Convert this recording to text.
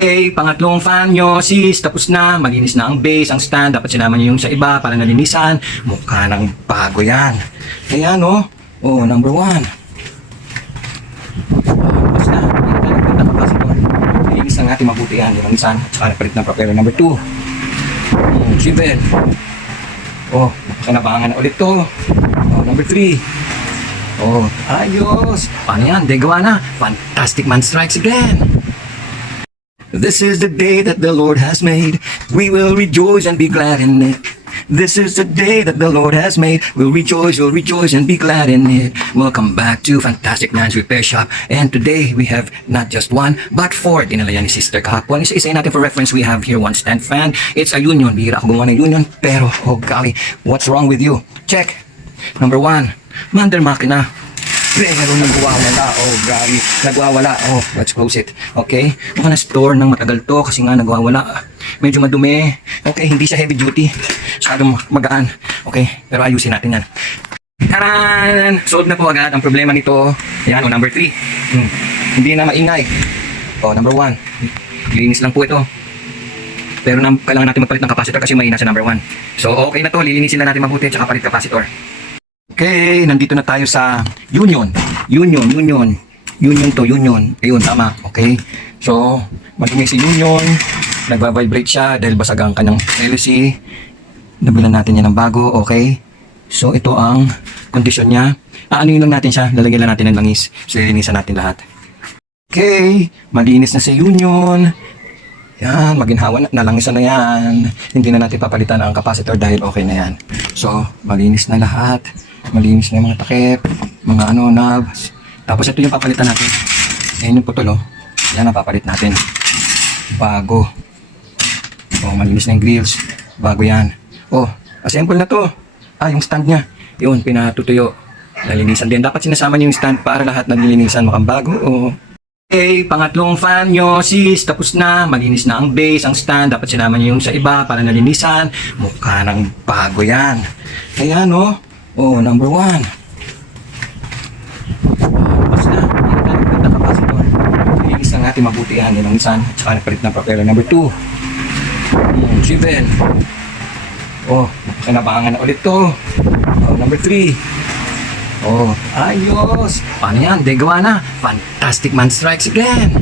Okay, pangatlong fan nyo, sis, tapos na, malinis na ang base, ang stand, dapat sinama nyo yung sa iba para nalinisan. Mukha ng bago yan. Kaya no, oh, number one. Tapos na, nagpunta pa kasi doon. Nalinis na natin mabuti yan, nilinisan, at saka napalit ng propeller. Number two, oh, seatbelt. Oh, kanabangan na ulit to. Oh, number three. Oh, ayos. Paano yan? Degawa na. Fantastic man strikes again. This is the day that the Lord has made. We will rejoice and be glad in it. This is the day that the Lord has made. We'll rejoice, we'll rejoice and be glad in it. Welcome back to Fantastic Man's Repair Shop. And today we have not just one, but four. Dinala yan ni Sister kahapon. Isa-isa natin for reference. We have here one stand fan. It's a union. Bihira ako gumawa ng union. Pero, oh golly, what's wrong with you? Check. Number one, Mander Makina. Pero nagwawala. Oh, grabe. Nagwawala. Oh, let's close it. Okay? Mukhang na-store ng matagal to kasi nga nagwawala. Medyo madumi. Okay, hindi siya heavy duty. Masyadong magaan. Okay, pero ayusin natin yan. Taran! Solve na po agad ang problema nito. Yan, oh, number three. Hmm. Hindi na maingay. Oh, number one. Linis lang po ito. Pero kailangan natin magpalit ng capacitor kasi mahina sa number one. So, okay na to. Lilinisin na natin mabuti at saka palit capacitor. Okay, nandito na tayo sa union. Union, union. Union to, union. Ayun, tama. Okay. So, madumi si union. Nagva-vibrate siya dahil basag ang kanyang LC. Nabilan natin yan ng bago. Okay. So, ito ang kondisyon niya. Aanuin lang natin siya. Lalagyan lang natin ng langis. So, natin lahat. Okay. Malinis na sa union. Yan, maginhawa na, nalangisan na yan. Hindi na natin papalitan ang capacitor dahil okay na yan. So, malinis na lahat. Malinis na yung mga takip, mga ano, knobs. Tapos ito yung papalitan natin. Ayan yung putol, oh. Yan ang papalit natin. Bago. Oh, malinis na yung grills. Bago yan. Oh, assemble na to. Ah, yung stand niya. Yun, pinatutuyo. Nalinisan din. Dapat sinasama niyo yung stand para lahat nalilinisan mukhang bago. Oh. Okay, pangatlong fan nyo, sis, tapos na, malinis na ang base, ang stand, dapat sinama nyo yung sa iba para nalinisan. Mukha ng bago yan. Kaya no, oh, number one. Tapos na, hindi tayo nagpunta capacitor. Nalinis lang natin mabuti yan, nilinisan, at saka nagpalit ng propeller. Number two, hmm, seven. Oh, kanabangan na ulit to. Oh, number three, Oh, ayos! Paano yan? Degawa na. Fantastic man strikes again.